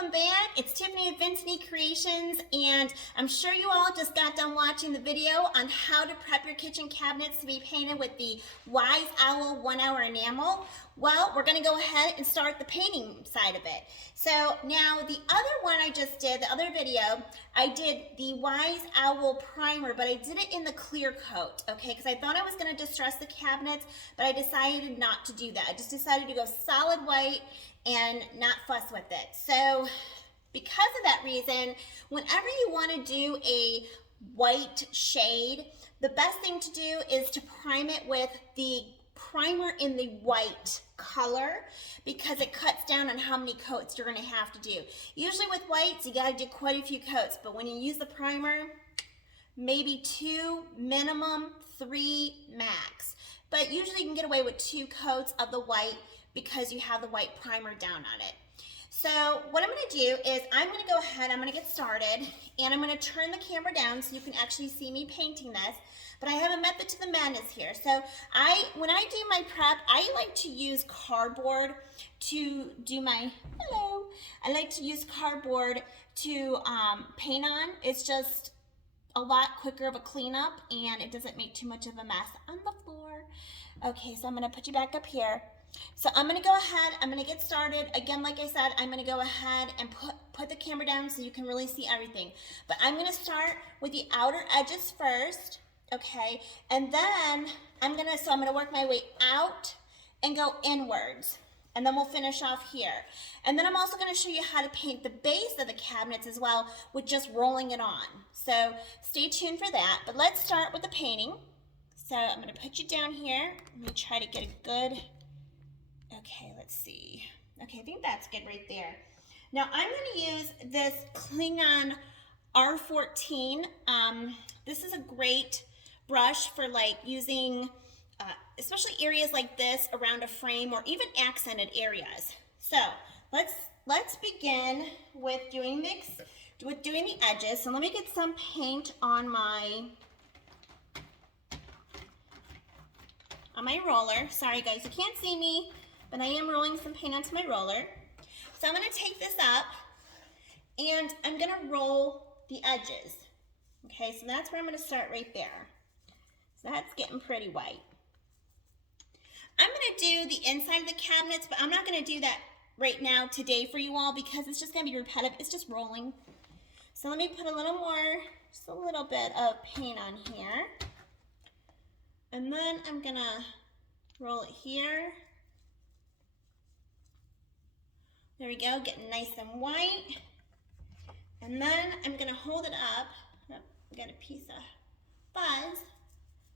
welcome back. It's Tiffany of Vincent Creations, and I'm sure you all just got done watching the video on how to prep your kitchen cabinets to be painted with the Wise Owl 1 Hour Enamel. Well, we're going to go ahead and start the painting side of it. So now the other one I just did, the other video, I did the Wise Owl primer, but I did it in the clear coat, okay? Because I thought I was going to distress the cabinets, but I decided not to do that. I just decided to go solid white and not fuss with it. So because of that reason, whenever you want to do a white shade, the best thing to do is to prime it with the primer in the white color, because it cuts down on how many coats you're going to have to do. Usually with whites, you got to do quite a few coats, but when you use the primer, maybe 2, minimum 3 max. But usually you can get away with 2 coats of the white because you have the white primer down on it. So what I'm going to do is I'm going to go ahead, I'm going to get started, and I'm going to turn the camera down so you can actually see me painting this. But I have a method to the madness here. So when I do my prep, I like to use cardboard to do my, I like to use cardboard to paint on. It's just a lot quicker of a cleanup, and it doesn't make too much of a mess on the floor. Okay, so I'm going to put you back up here. So I'm going to go ahead, I'm going to get started. Again, like I said, I'm going to go ahead and put the camera down so you can really see everything. But I'm going to start with the outer edges first, okay? And then I'm going to work my way out and go inwards. And then we'll finish off here. And then I'm also going to show you how to paint the base of the cabinets as well with just rolling it on. So stay tuned for that. But let's start with the painting. So I'm going to put you down here. Let me try to get a good... Okay, let's see. Okay, I think that's good right there. Now I'm going to use this Klingon R14. This is a great brush for like using, especially areas like this around a frame or even accented areas. So let's begin with doing the edges. So let me get some paint on my roller. Sorry guys, you can't see me, but I am rolling some paint onto my roller. So I'm going to take this up and I'm going to roll the edges. Okay, so that's where I'm going to start right there. So that's getting pretty white. I'm going to do the inside of the cabinets, but I'm not going to do that right now today for you all because it's just going to be repetitive. It's just rolling. So let me put a little more, just a little bit of paint on here. And then I'm going to roll it here. There we go, getting nice and white. And then I'm going to hold it up. Oh, I got a piece of fuzz.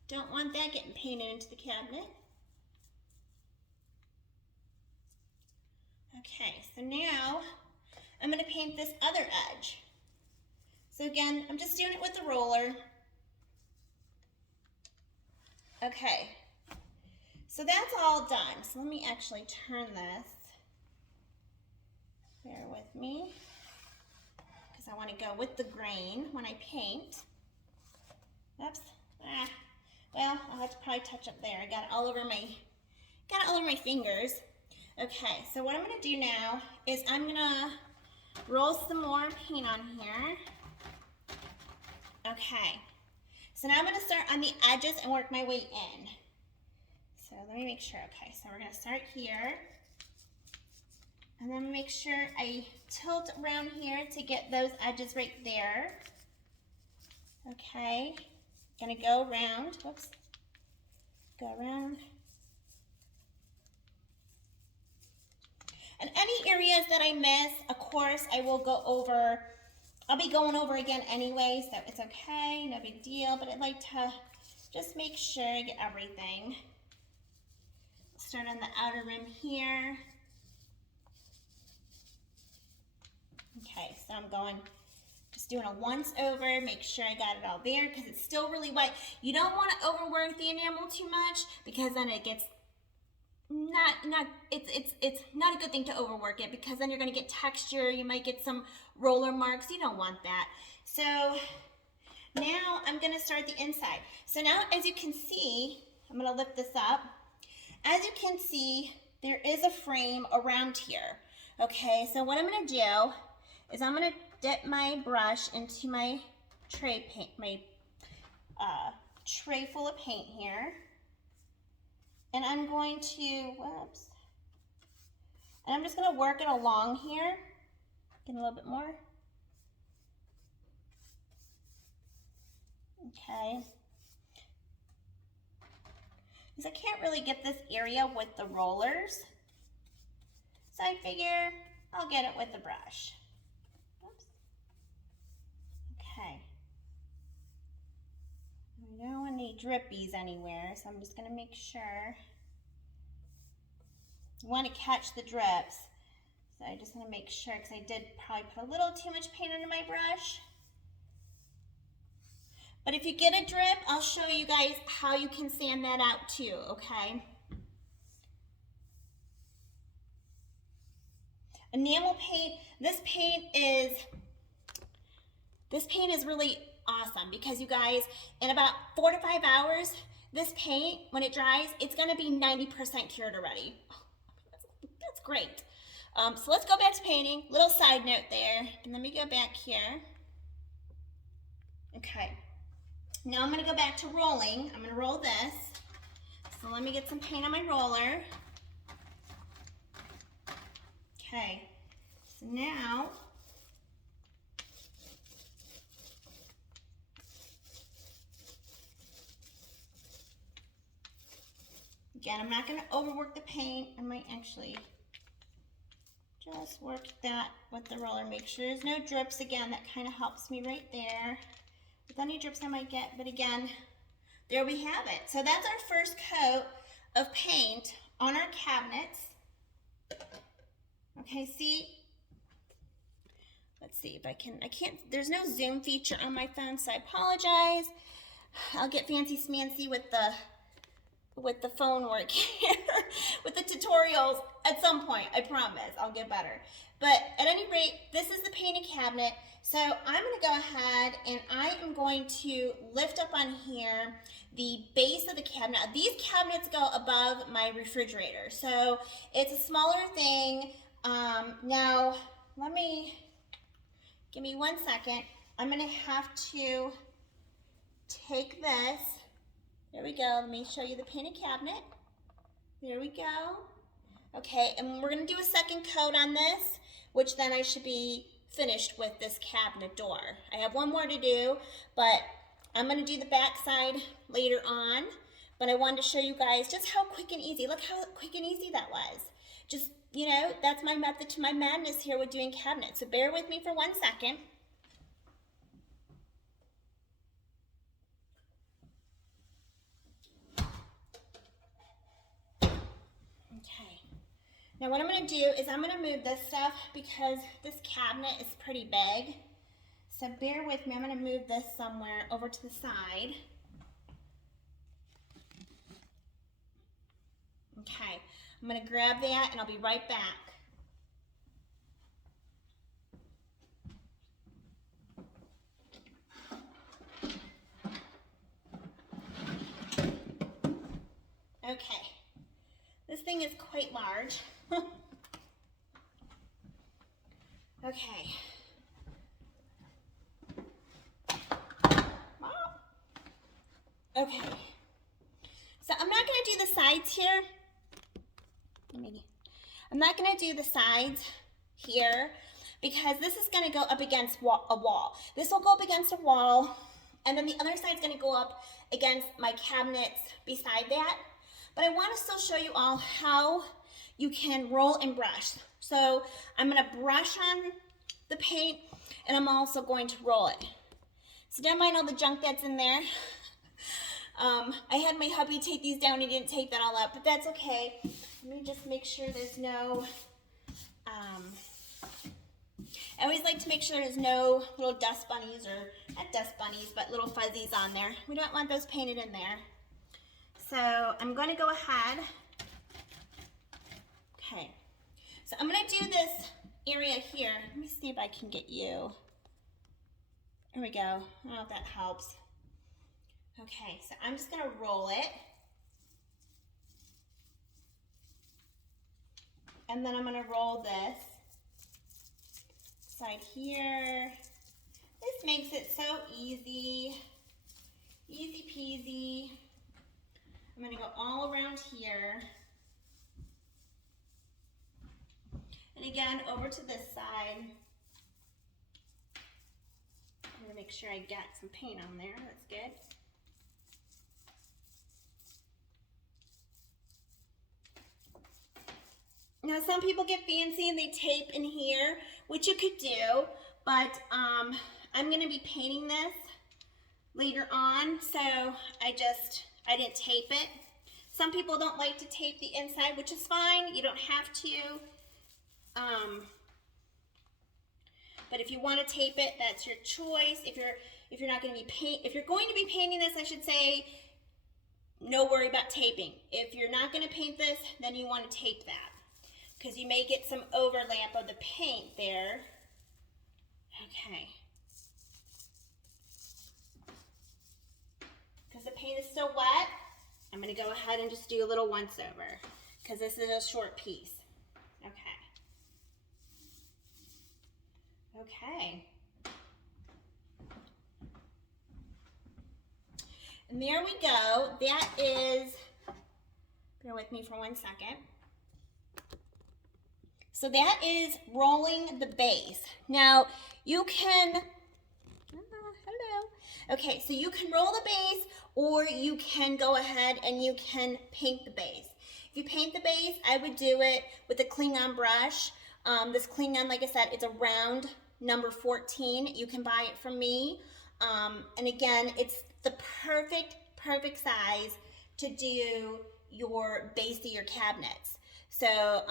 Don't want that getting painted into the cabinet. Okay, so now I'm going to paint this other edge. So again, I'm just doing it with the roller. Okay, so that's all done. So let me actually turn this. Bear with me, because I want to go with the grain when I paint. Oops. Well, I'll have to probably touch up there. I got it all over my fingers. Okay, so what I'm going to do now is I'm going to roll some more paint on here. Okay, so now I'm going to start on the edges and work my way in. So let me make sure. Okay, so we're going to start here. And then make sure I tilt around here to get those edges right there. Okay, gonna go around, whoops, go around. And any areas that I miss, of course, I will go over. I'll be going over again anyway, so it's okay, no big deal, but I'd like to just make sure I get everything. Start on the outer rim here. Okay, so I'm just doing a once over, make sure I got it all there because it's still really white. You don't want to overwork the enamel too much because then it gets it's not a good thing to overwork it because then you're going to get texture, you might get some roller marks, you don't want that. So now I'm going to start the inside. So now as you can see, I'm going to lift this up. As you can see, there is a frame around here. Okay, so what I'm going to do is I'm gonna dip my brush into my tray paint, my tray full of paint here. And I'm going to, whoops. And I'm just gonna work it along here. Get a little bit more. Okay. Because I can't really get this area with the rollers. So I figure I'll get it with the brush. Oops. Okay. I don't want any drippies anywhere, so I'm just gonna make sure. You want to catch the drips. So I just want to make sure, because I did probably put a little too much paint under my brush. But if you get a drip, I'll show you guys how you can sand that out too, okay? Enamel paint, this paint is really awesome because you guys, in about 4 to 5 hours, this paint, when it dries, it's gonna be 90% cured already. That's great. So let's go back to painting. Little side note there, and let me go back here. Okay. Now I'm gonna go back to rolling. I'm gonna roll this. So let me get some paint on my roller. Okay, so now, again, I'm not gonna overwork the paint. I might actually just work that with the roller. Make sure there's no drips. Again, that kind of helps me right there. With any drips I might get, but again, there we have it. So that's our first coat of paint on our cabinets. Okay, see, let's see if I can't, there's no zoom feature on my phone, so I apologize. I'll get fancy smancy with the phone work here, with the tutorials at some point, I promise, I'll get better. But at any rate, this is the painted cabinet. So I'm gonna go ahead and I am going to lift up on here the base of the cabinet. These cabinets go above my refrigerator, so it's a smaller thing. Now, give me 1 second. I'm gonna have to take this. There we go, let me show you the painted cabinet. There we go. Okay, and we're gonna do a second coat on this, which then I should be finished with this cabinet door. I have one more to do, but I'm gonna do the back side later on. But I wanted to show you guys just how quick and easy, look how quick and easy that was. Just, you know, that's my method to my madness here with doing cabinets. So bear with me for 1 second. Okay. Now what I'm going to do is I'm going to move this stuff because this cabinet is pretty big. So bear with me. I'm going to move this somewhere over to the side. Okay. I'm going to grab that and I'll be right back. Okay. This thing is quite large. Okay. Okay. So I'm not going to do the sides here. I'm not going to do the sides here because this is going to go up against a wall. This will go up against a wall, and then the other side is going to go up against my cabinets beside that. But I want to still show you all how you can roll and brush. So I'm going to brush on the paint, and I'm also going to roll it. So never mind all the junk that's in there. I had my hubby take these down. He didn't take that all out, but that's okay. Let me just make sure there's no, I always like to make sure there's no little dust bunnies, or not dust bunnies, but little fuzzies on there. We don't want those painted in there. So I'm going to go ahead. Okay. So I'm going to do this area here. Let me see if I can get you. There we go. I don't know if that helps. Okay, so I'm just going to roll it. And then I'm going to roll this. side here. This makes it so easy, easy peasy. I'm gonna go all around here. And again, over to this side. I'm gonna make sure I get some paint on there, that's good. Now some people get fancy and they tape in here, which you could do, but I'm gonna be painting this later on, so I didn't tape it. Some people don't like to tape the inside, which is fine, you don't have to. But if you want to tape it, that's your choice. If you're not going to be if you're going to be painting this, I should say, no worry about taping. If you're not going to paint this, then you want to tape that, because you may get some overlap of the paint there. Okay. Because the paint is still wet, I'm going to go ahead and just do a little once over, because this is a short piece. Okay. Okay. And there we go. That is, bear with me for 1 second. So that is rolling the base. Now you can, hello. Okay, so you can roll the base, or you can go ahead and you can paint the base. If you paint the base, I would do it with a Klingon brush. This Klingon, like I said, it's a round number 14. You can buy it from me. And again, it's the perfect size to do your base of your cabinets. So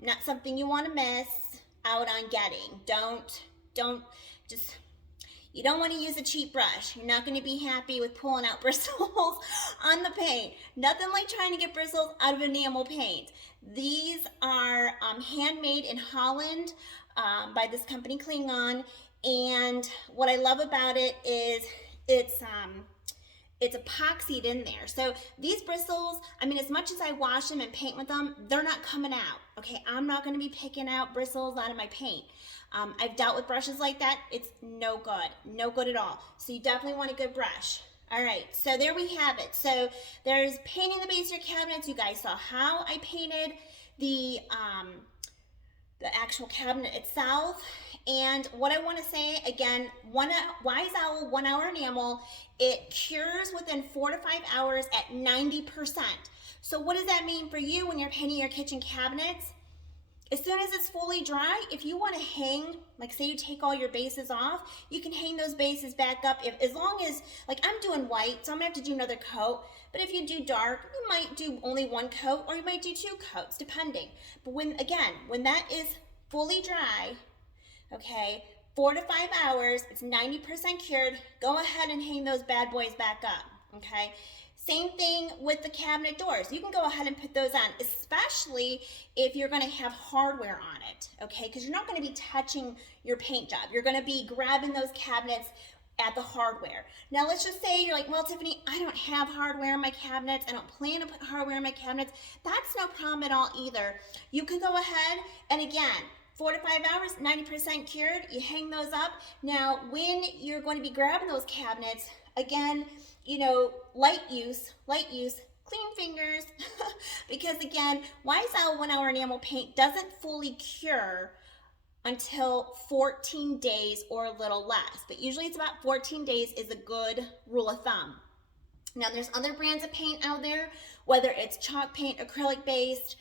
not something you want to miss out on getting. You don't want to use a cheap brush. You're not going to be happy with pulling out bristles on the paint. Nothing like trying to get bristles out of enamel paint. These are handmade in Holland by this company Klingon, and what I love about it is it's epoxied in there. So these bristles, I mean, as much as I wash them and paint with them, they're not coming out. Okay, I'm not going to be picking out bristles out of my paint. I've dealt with brushes like that. It's no good at all. So you definitely want a good brush. All right, so there we have it. So there's painting the base of your cabinets. You guys saw how I painted the actual cabinet itself. And what I want to say again, Wise Owl 1 hour enamel, it cures within 4 to 5 hours at 90%. So what does that mean for you when you're painting your kitchen cabinets? As soon as it's fully dry, if you want to hang, like say you take all your bases off, you can hang those bases back up. As long as, like I'm doing white, so I'm gonna have to do another coat. But if you do dark, you might do only 1 coat, or you might do 2 coats, depending. But when that is fully dry, okay, 4 to 5 hours, it's 90% cured, go ahead and hang those bad boys back up, okay? Same thing with the cabinet doors. You can go ahead and put those on, especially if you're gonna have hardware on it, okay? Because you're not gonna be touching your paint job. You're gonna be grabbing those cabinets at the hardware. Now let's just say you're like, well, Tiffany, I don't have hardware in my cabinets. I don't plan to put hardware in my cabinets. That's no problem at all either. You can go ahead and again, 4 to 5 hours, 90% cured, you hang those up. Now, when you're going to be grabbing those cabinets, again, you know, light use, clean fingers, because again, Wise Owl 1 hour enamel paint doesn't fully cure until 14 days or a little less, but usually it's about 14 days is a good rule of thumb. Now, there's other brands of paint out there, whether it's chalk paint, acrylic based,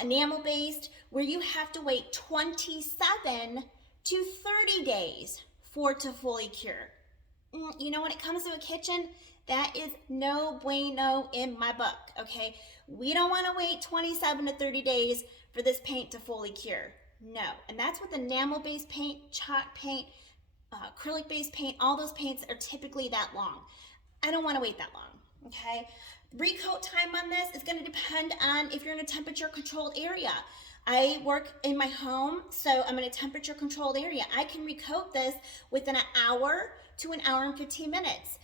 enamel based, where you have to wait 27 to 30 days for it to fully cure. You know, when it comes to a kitchen, that is no bueno in my book, okay? We don't want to wait 27 to 30 days for this paint to fully cure. No, and that's with enamel-based paint, chalk paint, acrylic-based paint, all those paints are typically that long. I don't want to wait that long, okay? Recoat time on this is going to depend on if you're in a temperature-controlled area. I work in my home, so I'm in a temperature-controlled area. I can recoat this within an hour to an hour and 15 minutes.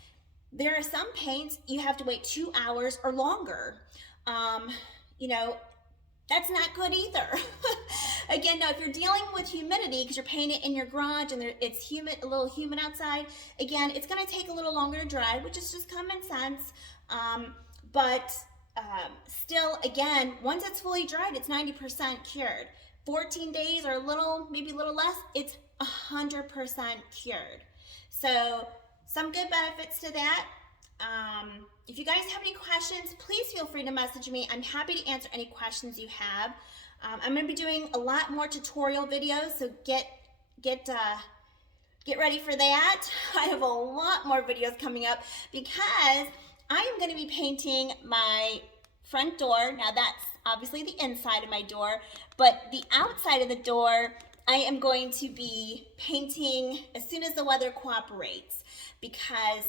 There are some paints you have to wait 2 hours or longer. You know, that's not good either. Again, now if you're dealing with humidity because you're painting it in your garage and it's humid, a little humid outside, again, it's going to take a little longer to dry, which is just common sense. But still, again, once it's fully dried, it's 90% cured. 14 days or a little, maybe a little less, it's 100% cured. So some good benefits to that. If you guys have any questions, please feel free to message me. I'm happy to answer any questions you have. I'm going to be doing a lot more tutorial videos, so get ready for that. I have a lot more videos coming up because I am going to be painting my front door. Now that's obviously the inside of my door, but the outside of the door I am going to be painting as soon as the weather cooperates, because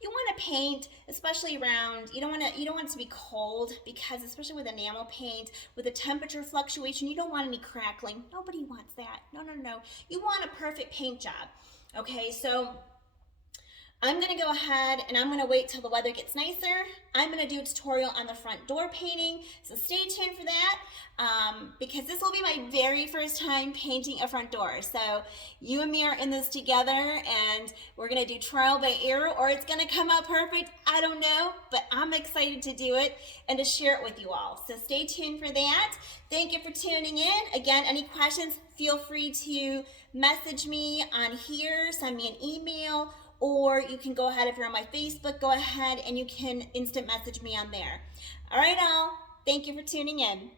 you want to paint, especially around, you don't want it to be cold, because especially with enamel paint, with the temperature fluctuation, you don't want any crackling. Nobody wants that. No. You want a perfect paint job. Okay, so I'm going to go ahead and I'm going to wait till the weather gets nicer. I'm going to do a tutorial on the front door painting, so stay tuned for that, because this will be my very first time painting a front door. So you and me are in this together, and we're going to do trial by error, or it's going to come out perfect. I don't know, but I'm excited to do it and to share it with you all. So stay tuned for that. Thank you for tuning in. Again, any questions, feel free to message me on here, send me an email, or you can go ahead, if you're on my Facebook, go ahead and you can instant message me on there. All right, all. Thank you for tuning in.